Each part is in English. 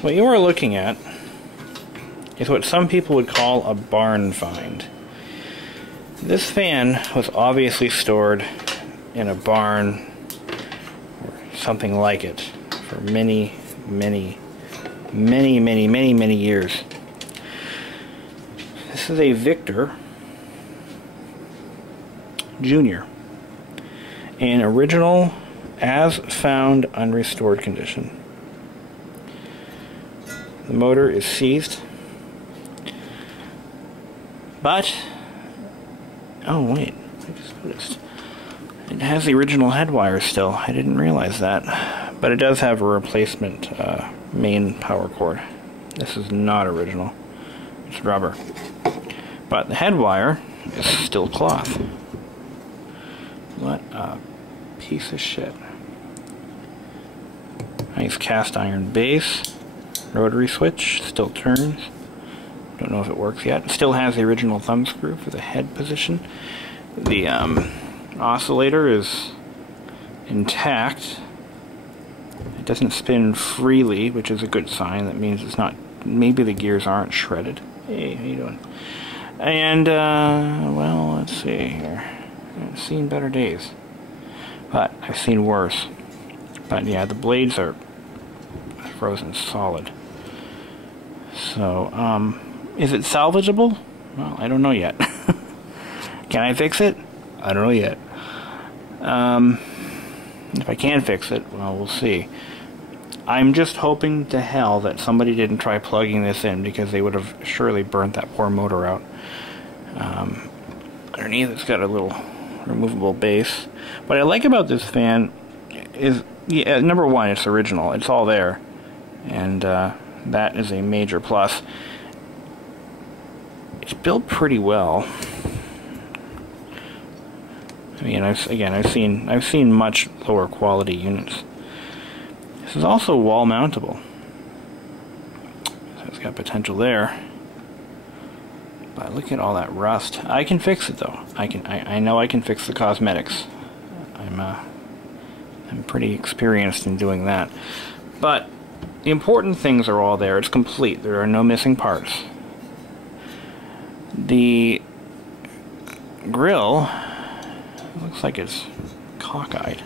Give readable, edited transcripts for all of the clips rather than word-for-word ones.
What you are looking at is what some people would call a barn find. This fan was obviously stored in a barn or something like it for many years. This is a Victor Jr. in original, as found, unrestored condition. The motor is seized, but, oh wait, I just noticed, it has the original head wire still. I didn't realize that, but it does have a replacement main power cord. This is not original, it's rubber, but the head wire is still cloth. What a piece of shit. Nice cast iron base. Rotary switch, still turns. Don't know if it works yet. It still has the original thumb screw for the head position. The oscillator is intact. It doesn't spin freely, which is a good sign. That means it's not, maybe the gears aren't shredded. Hey, how you doing? And, well, let's see here. I've seen better days, but I've seen worse. But yeah, the blades are frozen solid. So, is it salvageable? Well, I don't know yet. Can I fix it? I don't know yet. If I can fix it, well, we'll see. I'm just hoping to hell that somebody didn't try plugging this in, because they would have surely burnt that poor motor out. Underneath it's got a little removable base. What I like about this fan is, yeah, number one, it's original. It's all there. And that is a major plus. It's built pretty well. I mean, I've seen much lower quality units. This is also wall mountable, so it's got potential there. But look at all that rust. I can fix it though. I know I can fix the cosmetics. I'm pretty experienced in doing that. But the important things are all there. It's complete. There are no missing parts. The grill looks like it's cockeyed.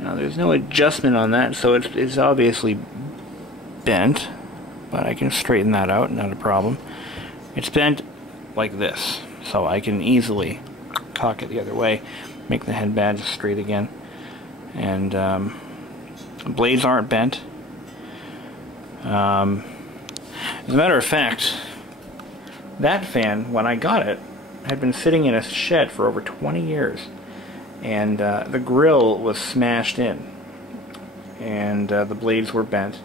Now there's no adjustment on that, so it's obviously bent, but I can straighten that out, not a problem. It's bent like this, so I can easily cock it the other way, make the head badge straight again. And the blades aren't bent. As a matter of fact, that fan, when I got it, had been sitting in a shed for over 20 years. And the grill was smashed in. And the blades were bent.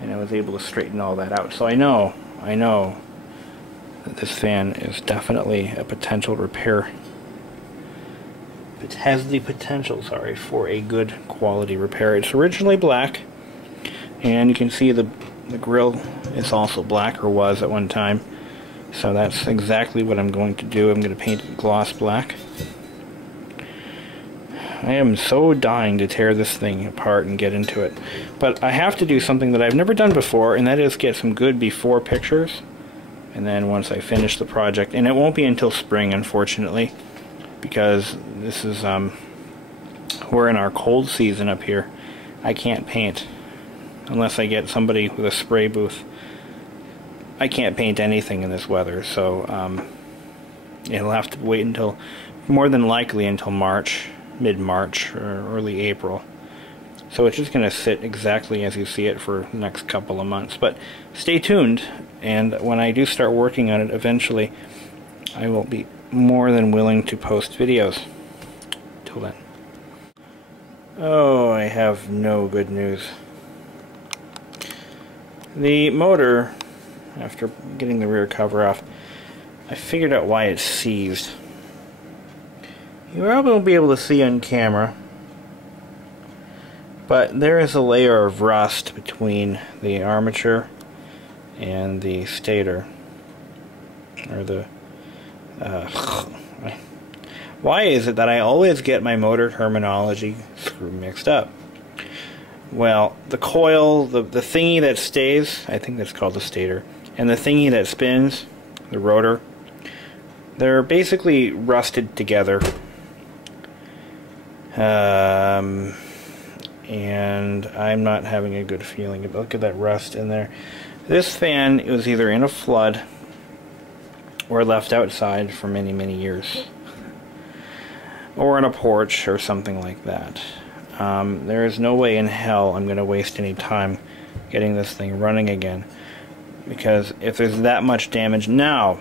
And I was able to straighten all that out. So I know that this fan is definitely a potential repair. It has the potential, sorry, for a good quality repair. It's originally black. And you can see the grill is also black, or was at one time. So that's exactly what I'm going to do. I'm going to paint it gloss black. I am so dying to tear this thing apart and get into it. But I have to do something that I've never done before, and that is get some good before pictures. And then once I finish the project, and it won't be until spring, unfortunately, because this is, we're in our cold season up here. I can't paint unless I get somebody with a spray booth. I can't paint anything in this weather, so it'll have to wait until, more than likely until March, mid-March or early April. So it's just going to sit exactly as you see it for the next couple of months. But stay tuned, and when I do start working on it eventually, I will be more than willing to post videos. Till then. Oh, I have no good news. The motor, after getting the rear cover off, I figured out why it's seized. You probably won't be able to see on camera, but there is a layer of rust between the armature and the stator, or the why is it that I always get my motor terminology screw mixed up? well, the coil, the thingy that stays, I think that's called the stator, and the thingy that spins, the rotor, they're basically rusted together. And I'm not having a good feeling. Look at that rust in there. This fan was either in a flood or left outside for many, many years, or on a porch or something like that. There is no way in hell I'm going to waste any time getting this thing running again, because if there's that much damage now,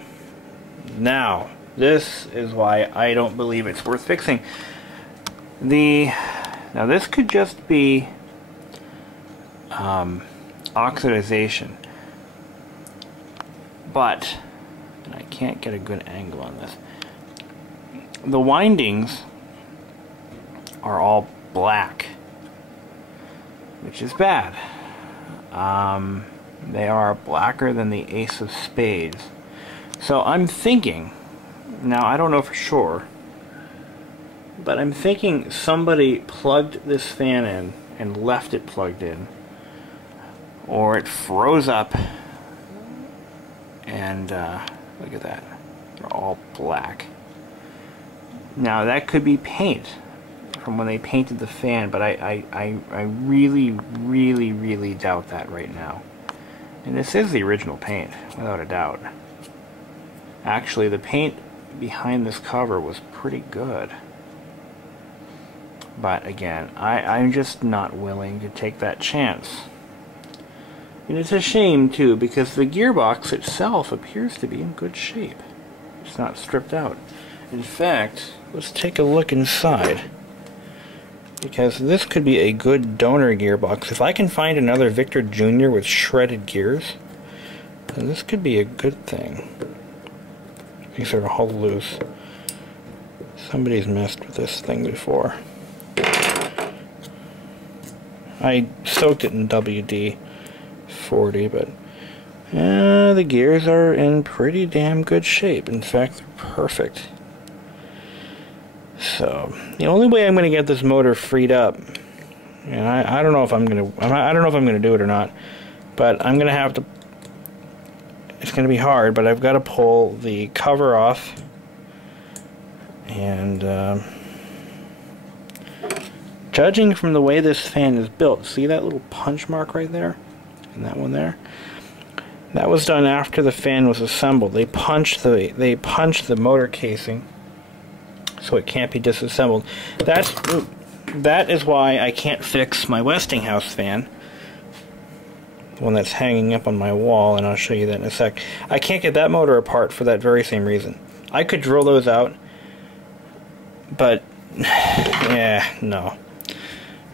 this is why I don't believe it's worth fixing. Now this could just be oxidization, but, and I can't get a good angle on this, the windings are all black, which is bad. They are blacker than the ace of spades. So I'm thinking, now I don't know for sure, but I'm thinking somebody plugged this fan in and left it plugged in, or it froze up, and look at that, they're all black. Now that could be paint from when they painted the fan, but I really, really, really doubt that right now. And this is the original paint, without a doubt. Actually, the paint behind this cover was pretty good. But again, I'm just not willing to take that chance. And it's a shame too, because the gearbox itself appears to be in good shape. It's not stripped out. In fact, let's take a look inside, because this could be a good donor gearbox. If I can find another Victor Jr. with shredded gears, then this could be a good thing. These are all loose. Somebody's messed with this thing before. I soaked it in WD-40, but the gears are in pretty damn good shape. In fact, they're perfect. So the only way I'm going to get this motor freed up, and I don't know if I'm going to, I don't know if I'm going to do it or not, but I'm going to have to. It's going to be hard, but I've got to pull the cover off, and judging from the way this fan is built, see that little punch mark right there, and that one there? That was done after the fan was assembled. They punched the motor casing so it can't be disassembled. That is why I can't fix my Westinghouse fan, the one that's hanging up on my wall, and I'll show you that in a sec. I can't get that motor apart for that very same reason. I could drill those out, but yeah, no,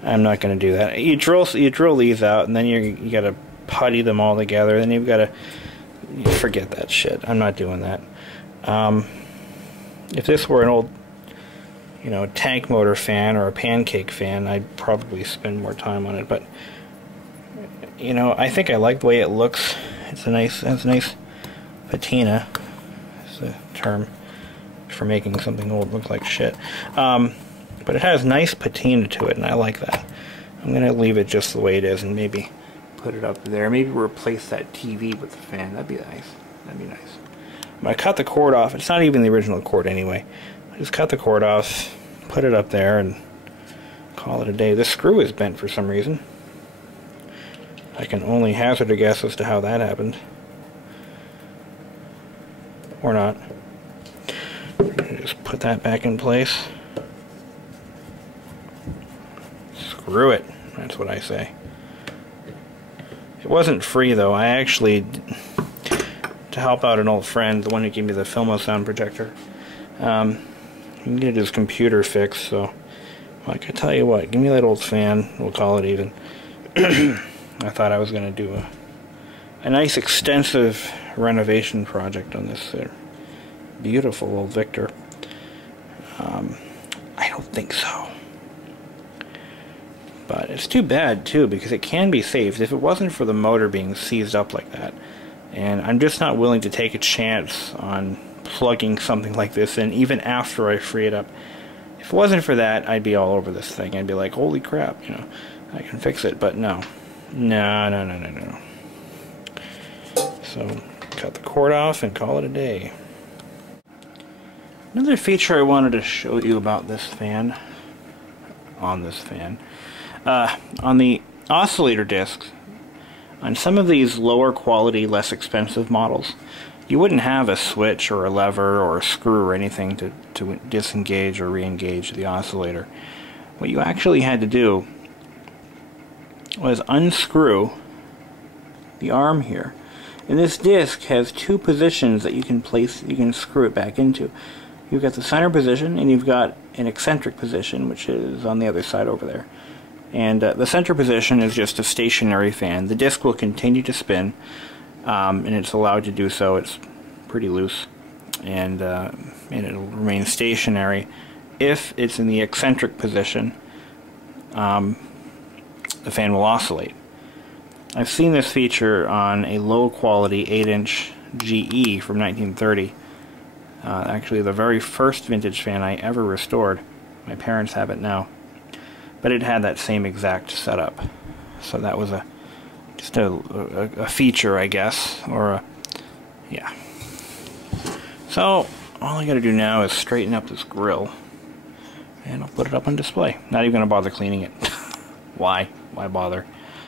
I'm not going to do that. You drill these out, and then you got to putty them all together. Then you've got to forget that shit. I'm not doing that. If this were an old, tank motor fan or a pancake fan, I'd probably spend more time on it. But I think I like the way it looks. It has a nice patina. Is the term for making something old look like shit. But it has nice patina to it, and I like that. I'm gonna leave it just the way it is, and maybe put it up there. Maybe replace that TV with the fan. That'd be nice. That'd be nice. I cut the cord off. It's not even the original cord anyway. I just cut the cord off, put it up there, and call it a day. This screw is bent for some reason. I can only hazard a guess as to how that happened. Or not. Just put that back in place. Screw it. That's what I say. It wasn't free though. I actually, to help out an old friend, the one who gave me the Filmo sound projector, he needed his computer fixed, so I could tell you what, give me that old fan, we'll call it even. I thought I was going to do a nice extensive renovation project on this beautiful old Victor. I don't think so. But it's too bad too, because it can be saved if it wasn't for the motor being seized up like that. And I'm just not willing to take a chance on plugging something like this in even after I free it up. If it wasn't for that, I'd be all over this thing. I'd be like, holy crap, I can fix it, but no. No. So, cut the cord off and call it a day. Another feature I wanted to show you about this fan, on the oscillator discs, on some of these lower quality, less expensive models, you wouldn't have a switch or a lever or a screw or anything to disengage or re-engage the oscillator. What you actually had to do was unscrew the arm here. And this disc has two positions that you can screw it back into. You've got the center position and you've got an eccentric position, which is on the other side over there. And the center position is just a stationary fan. The disc will continue to spin, and it's allowed to do so. It's pretty loose, and it'll remain stationary. If it's in the eccentric position, the fan will oscillate. I've seen this feature on a low quality 8-inch GE from 1930. Actually the very first vintage fan I ever restored. My parents have it now. But it had that same exact setup. So that was just a feature, I guess, yeah. So all I gotta do now is straighten up this grill, and I'll put it up on display. Not even gonna bother cleaning it. Why bother?